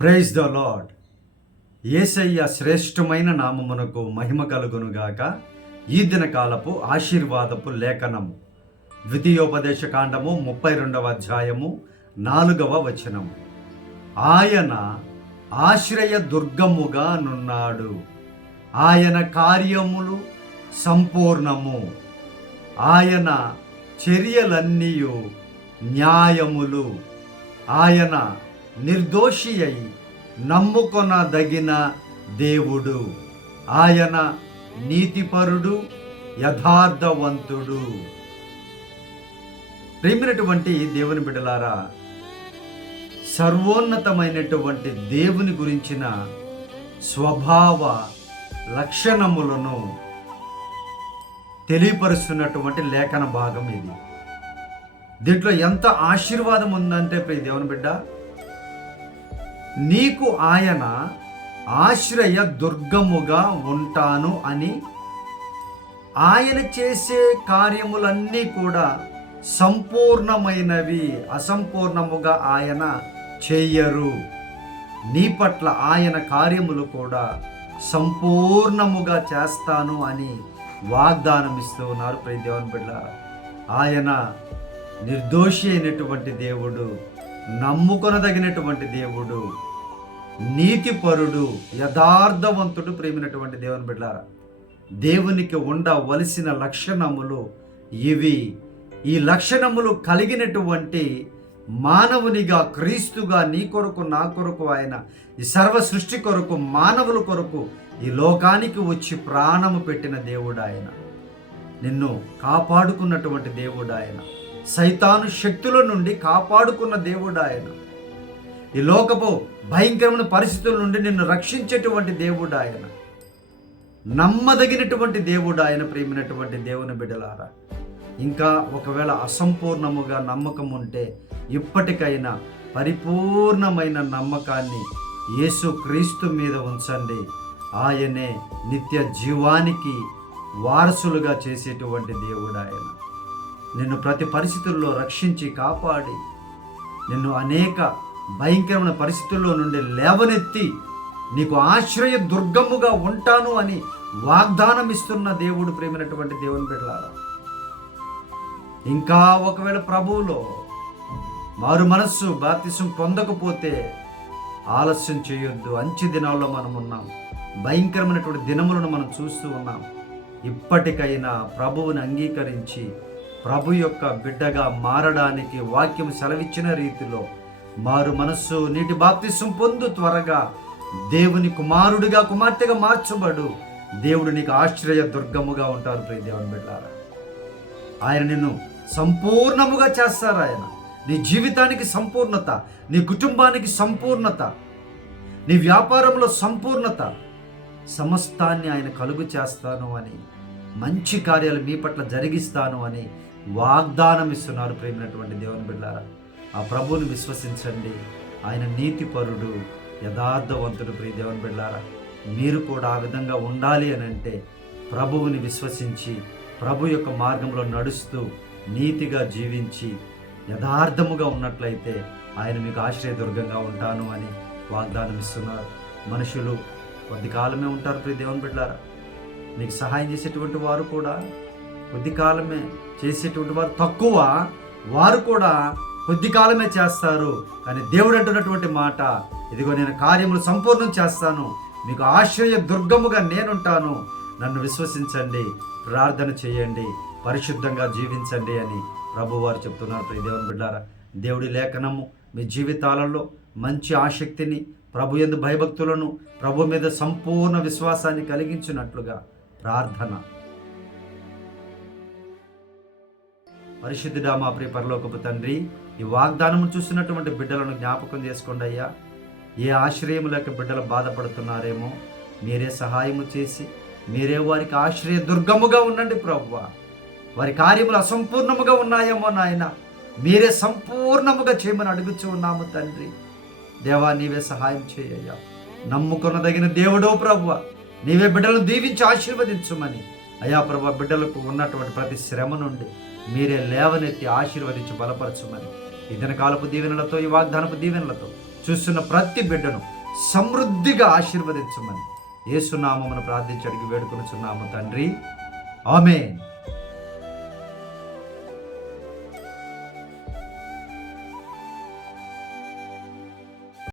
Praise the lord ఏసయ్య శ్రేష్టమైన నామమునకు మహిమ కలుగునుగాక. ఈ దినకాలపు ఆశీర్వాదపు లేఖనము. ద్వితీయోపదేశ కాండము ముప్పై రెండవ అధ్యాయము నాలుగవ వచనము. ఆయన ఆశ్రయ దుర్గముగా నున్నాడు. ఆయన కార్యములు సంపూర్ణము. ఆయన చర్యలన్నీ న్యాయములు. ఆయన నిర్దోషి అయి నమ్ముకొనదగిన దేవుడు. ఆయన నీతిపరుడు యథార్థవంతుడు. ప్రేమినటువంటి దేవుని బిడ్డలారా సర్వోన్నతమైనటువంటి దేవుని గురించిన స్వభావ లక్షణములను తెలియపరుస్తున్నటువంటి లేఖన భాగం ఇది. దీంట్లో ఎంత ఆశీర్వాదం ఉందంటే ప్రియ దేవుని బిడ్డ నీకు ఆయన ఆశ్రయ దుర్గముగా ఉంటాను అని ఆయన చేసే కార్యములన్నీ కూడా సంపూర్ణమైనవి అసంపూర్ణముగా ఆయన చెయ్యరు నీ పట్ల ఆయన కార్యములు కూడా సంపూర్ణముగా చేస్తాను అని వాగ్దానం ఇస్తూ ఉన్నారు. ప్రతి దేవుని బిడ్డ ఆయన నిర్దోషి అయినటువంటి దేవుడు నమ్ముకొనదగినటువంటి దేవుడు నీతిపరుడు యథార్థవంతుడు ప్రేమినటువంటి దేవుని బిడ్డారా దేవునికి ఉండవలసిన లక్షణములు ఇవి. ఈ లక్షణములు కలిగినటువంటి మానవునిగా క్రీస్తుగా నీ కొరకు నా కొరకు ఆయన ఈ సర్వ సృష్టి కొరకు మానవుల కొరకు ఈ లోకానికి వచ్చి ప్రాణము పెట్టిన దేవుడు ఆయన. నిన్ను కాపాడుకున్నటువంటి దేవుడు ఆయన. సైతాను శక్తుల నుండి కాపాడుకున్న దేవుడు ఆయన. ఈ లోకపు భయంకరమైన పరిస్థితుల నుండి నిన్ను రక్షించేటువంటి దేవుడు ఆయన. నమ్మదగినటువంటి దేవుడు ఆయన ప్రేమినటువంటి దేవుని బిడ్డలారా. ఇంకా ఒకవేళ అసంపూర్ణముగా నమ్మకం ఉంటే ఇప్పటికైనా పరిపూర్ణమైన నమ్మకాన్ని యేసు క్రీస్తు మీద ఉంచండి. ఆయనే నిత్య జీవానికి వారసులుగా చేసేటువంటి దేవుడు ఆయన. నిన్ను ప్రతి పరిస్థితుల్లో రక్షించి కాపాడి. నిన్ను అనేక భయంకరమైన పరిస్థితుల్లో నుండి లేవనెత్తి నీకు ఆశ్రయ దుర్గముగా ఉంటాను అని వాగ్దానం ఇస్తున్న దేవుడు ప్రేమైనటువంటి దేవుని బిడ్డలారా. ఇంకా ఒకవేళ ప్రభువులో మారు మనస్సు బాప్తిసం పొందకపోతే ఆలస్యం చేయొద్దు. అంచె దినాల్లో మనం ఉన్నాం. భయంకరమైనటువంటి దినములను మనం చూస్తూ ఉన్నాం. ఇప్పటికైనా ప్రభువుని అంగీకరించి ప్రభు యొక్క బిడ్డగా మారడానికి వాక్యం సెలవిచ్చిన రీతిలో మారు మనస్సు నీటి బాప్తిసం పొందు త్వరగా. దేవుని కుమారుడిగా కుమార్తెగా మార్చబడు. దేవుడు నీకు ఆశ్రయ దుర్గముగా ఉంటారు ప్రియ దేవుని బిడ్డారా. ఆయన నిన్ను సంపూర్ణముగా చేస్తారు ఆయన. నీ జీవితానికి సంపూర్ణత నీ కుటుంబానికి సంపూర్ణత నీ వ్యాపారంలో సంపూర్ణత. సమస్తాన్ని ఆయన కలుగు చేస్తాను అని మంచి కార్యాలు మీ పట్ల జరిగిస్తాను అని వాగ్దానం ఇస్తున్నారు ప్రేమినటువంటి దేవుని బిడ్డారా. ఆ ప్రభువుని విశ్వసించండి. ఆయన నీతిపరుడు యథార్థవంతుడు ప్రియ దేవుని బిళ్ళారా మీరు కూడా ఆ విధంగా ఉండాలి అని అంటే ప్రభువుని విశ్వసించి ప్రభు యొక్క మార్గంలో నడుస్తూ నీతిగా జీవించి యథార్థముగా ఉన్నట్లయితే ఆయన మీకు ఆశ్రయదుర్గంగా ఉంటాను అని వాగ్దానం ఇస్తున్నారు. మనుషులు కొద్ది కాలమే ఉంటారు ప్రియ దేవుని బిడ్డారా. మీకు సహాయం చేసేటువంటి వారు కూడా కొద్ది కాలమే చేసేటువంటి వారు తక్కువ వారు కూడా కొద్ది కాలమే చేస్తారు. కానీ దేవుడు అంటున్నటువంటి మాట ఇదిగో నేను కార్యములు సంపూర్ణం చేస్తాను. మీకు ఆశ్రయ దుర్గముగా నేనుంటాను. నన్ను విశ్వసించండి ప్రార్థన చేయండి పరిశుద్ధంగా జీవించండి అని ప్రభువారు చెప్తున్నారు. ప్రియ దేవుని బిడ్డారా దేవుడి లేఖనము మీ జీవితాలలో మంచి ఆసక్తిని ప్రభు ఎందు భయభక్తులను ప్రభు మీద సంపూర్ణ విశ్వాసాన్ని కలిగించినట్లుగా ప్రార్థన. పరిశుద్ధుడా మా ప్రియ పరలోకపు తండ్రి ఈ వాగ్దానము చూస్తున్నటువంటి బిడ్డలను జ్ఞాపకం చేసుకోండి అయ్యా. ఏ ఆశ్రయం లేక బిడ్డలు బాధపడుతున్నారేమో మీరే సహాయము చేసి మీరే వారికి ఆశ్రయ దుర్గముగా ఉండండి ప్రభువ. వారి కార్యములు అసంపూర్ణముగా ఉన్నాయేమో నాయన మీరే సంపూర్ణముగా చేయమని అడుగుచూ ఉన్నాము తండ్రి. దేవా నీవే సహాయం చేయయ్యా. నమ్ముకొనదగిన దేవుడో ప్రభువ. నీవే బిడ్డలను దీవించి ఆశీర్వదించుమని. అయా ప్రభా బిడ్డలకు ఉన్నటువంటి ప్రతి శ్రమ నుండి మీరే లేవనెత్తి ఆశీర్వదించి బలపరచమని. ఈ దినకాలపు దీవెనలతో ఈ వాగ్దానపు దీవెనలతో చూస్తున్న ప్రతి బిడ్డను సమృద్ధిగా ఆశీర్వదించమని. ఏసునామమును ప్రార్థించి అడిగి వేడుకొనుచున్నాము తండ్రి. ఆమె